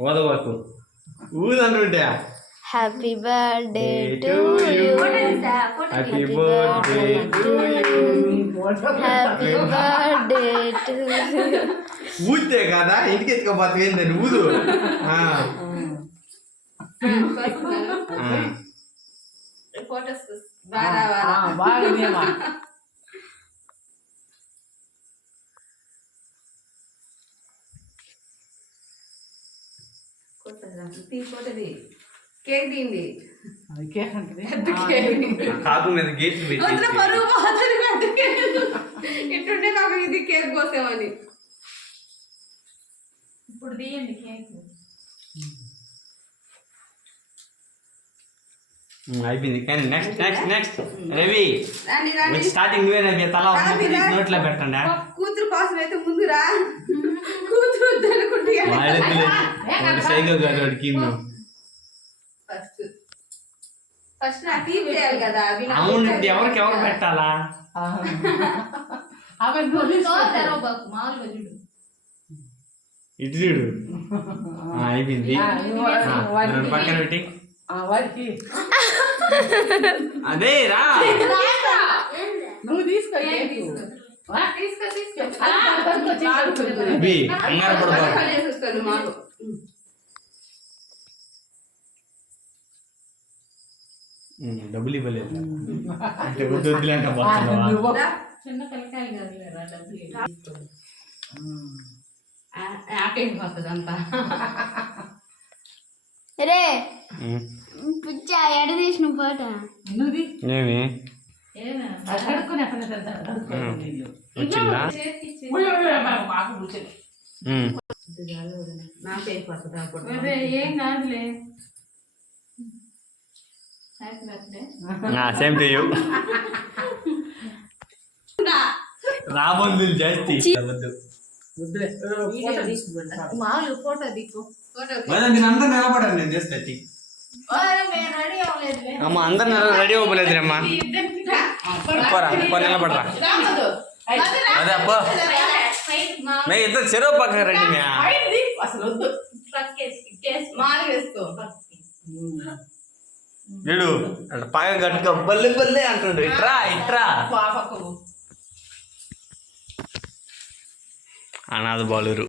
ఓదవకు ఊదంటుంటే happy birthday to you happy birthday to you happy birthday to ఊతే కదా ఇంటికి ఎత్తుకోపోతుంది ఊదు కేక్ తీయండి కాకు మీద గేట్ ఇట్టుంటే నాకు ఇది కేక్ కోసామని ఇప్పుడు తీయండి కేక్ అయిపోయింది కానీ next next next Ravi starting నువ్వే తల నోట్లో పెట్టండి కూతురు కోసం అయితే ముందురా కూతురు సైకో గారు వాడికి ఫస్ట్ ఫస్ట్ నాకు తీయాలి కదా అవును ఎవరికి ఎవరు పెట్టాలా ఇటు చూడు అయిపోయింది పక్కన పెట్టి అదే రా నువ్వు తీసుకో డబ్బులు ఇవ్వలేదు అంటే వద్దులే అంట చిన్న పిల్లకాయలు కాదులేరా డబ్బులు వస్తుంది అంతా రే పుచ్చా ఎడ తీసిన పాట ఏమి వచ్చిందా ఏం కాదులే సేమ్ టు యూ రాబందులు జాస్తి మామూలు ఫోటో దిక్కు నేను అందరు నిలబడాను నేను చేస్తే అమ్మ అందరు రెడీ అవ్వలేదు అమ్మా నిలబడరా అదే అప్ప మే ఇద్దరు చెరువు పక్క రండి వీడు పక్క కట్టుకో బల్లి బల్లి అంటుండ్రు ఇట్రా ఇట్రా అనాథ బాలురు